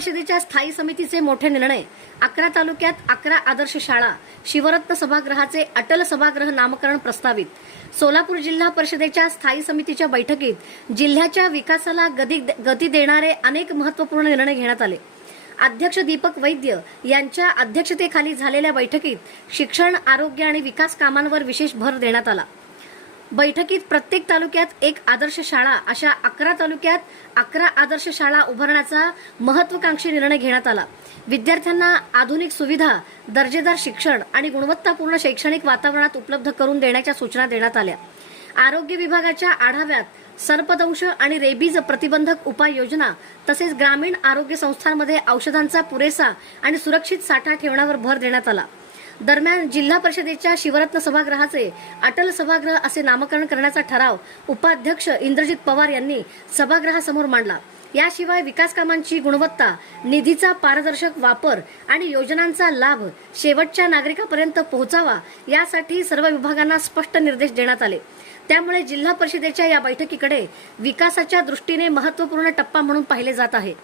परिषदेच्या स्थायी समितीचे मोठे निर्णय। 11 तालुक्यात 11 आदर्श शाळा, शिवरत्न सभागृहाचे अटल सभागृह नामकरण प्रस्तावित। सोलापूर जिल्हा परिषदेच्या स्थायी समितीच्या बैठकीत जिल्ह्याच्या विकासाला गती देणारे अनेक महत्त्वपूर्ण निर्णय घेण्यात आले। अध्यक्ष दीपक वैद्य यांच्या अध्यक्षतेखाली झालेल्या बैठकीत शिक्षण, आरोग्य आणि विकास कामांवर विशेष भर देण्यात आला। बैठकीत प्रत्येक तालुक्यात एक आदर्श शाळा अशा 11 तालुक्यात 11 आदर्श शाळा उभारण्याचा महत्त्वाकांक्षी निर्णय घेण्यात आला। विद्यार्थ्यांना आधुनिक सुविधा, दर्जेदार शिक्षण आणि गुणवत्तापूर्ण शैक्षणिक वातावरणात उपलब्ध करून देण्याच्या सूचना देण्यात आल्या। आरोग्य विभागाच्या आढाव्यात सर्पदंश आणि रेबीज प्रतिबंधक उपाययोजना तसेच ग्रामीण आरोग्य संस्थांमध्ये औषधांचा पुरेसा आणि सुरक्षित साठा ठेवण्यावर भर देण्यात आला। दरम्यान जिल्हा परिषदेच्या शिवरत्न सभागृहाचे अटल सभागृह असे नामकरण करण्याचा ठराव उपाध्यक्ष इंद्रजित पवार यांनी सभागृहासमोर मांडला। याशिवाय विकास कामांची गुणवत्ता, निधीचा पारदर्शक वापर आणि योजनांचा लाभ शेवटच्या नागरिकांपर्यंत पोहोचावा यासाठी सर्व विभागांना स्पष्ट निर्देश देण्यात आले। त्यामुळे जिल्हा परिषदेच्या या बैठकीकडे विकासाच्या दृष्टीने महत्त्वपूर्ण टप्पा म्हणून पाहिले जात आहे।